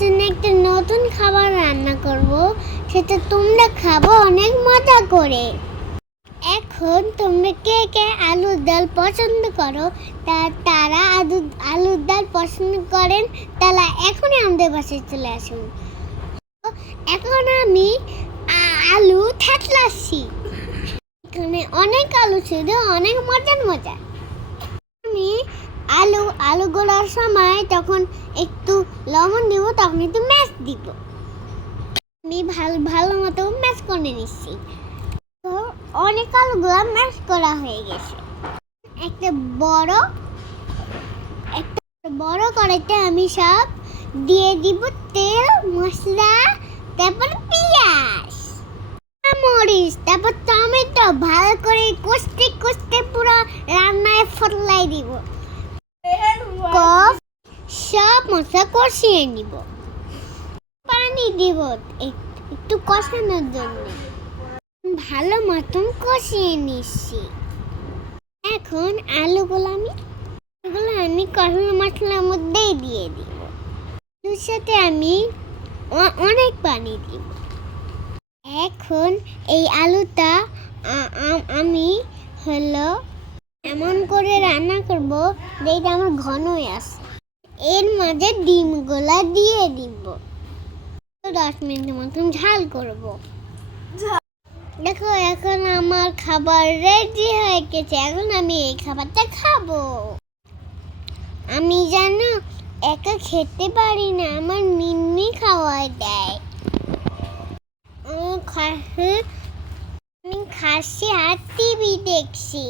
জন্য একটা নতুন খাবার রান্না করব, সেটা তোমরা খাবো অনেক মজা করে। এখন তোমরা কে কে আলুর ডাল পছন্দ করো, তারা আলুর ডাল পছন্দ করেন, তারা এখনই আমাদের বাসায় চলে আসুন। এখন আমি আলু থেতলাচ্ছি। এখানে অনেক আলু ছিল, অনেক মজা। আমি আলু গোলার সময় তখন একটু লবণ দিব, তখন একটু ম্যাশ দিব। আমি ভালো মতো ম্যাশ করে নিচ্ছি। তো অনেক আলুগুলো ম্যাশ করা হয়ে গেছে। একটা বড় কড়াইতে আমি সব দিয়ে দিব তেল, মশলা, তারপর পেঁয়াজ, মরিচ, তারপর টমেটো ভালো করে কষতে পুরো রান্নায় ফটলাই দিব। সব মশলা কষিয়ে নিব, পানি দিব একটু কষানোর জন্য। ভালো মতন কষিয়ে নিচ্ছি। এখন আলুগুলো আমি কষানো মশলার মধ্যেই দিয়ে দিব। এর সাথে আমি অনেক পানি দিব। এখন এই আলুটা আমি এমন করে রান্না করব যেটা আমার ঘন হয়ে আসে। এর মাঝে ডিমগুলা দিয়ে দিব। 10 মিনিটের মতন ঝাল করব। দেখো এখন আমার খাবার রেডি হয়ে গেছে। এখন আমি এই খাবারটা খাবো। আমি জানো একা খেতে পারি না, আমার মিম্মি খাওয়াই দেয়। আমি খাচ্ছি আর টিভি দেখছি।